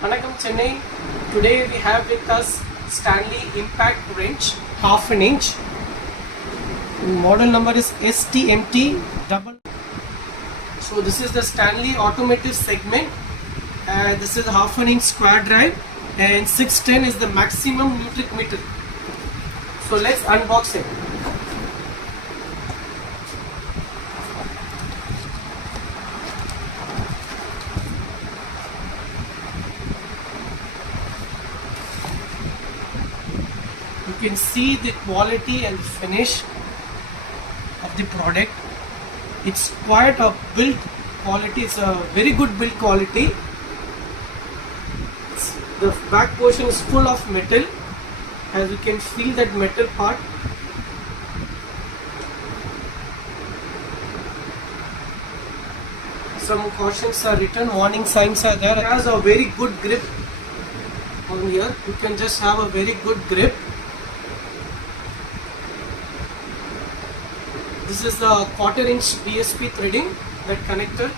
Vanakkam Chennai. Today we have with us Stanley impact wrench, half an inch. Model number is STMT99300-8. So this is the Stanley Automotive segment. This is half an inch square drive and 610 is the maximum Newton meter. So let's unbox it. You can see the quality and finish of the product. It's quite a build quality. It's a very good build quality. The back portion is full of metal, as you can feel that metal part. Some cautions are written, warning signs are there. It has a very good grip on here. You can just have a very good grip. This is the 1/4 inch DSP threading, that connector.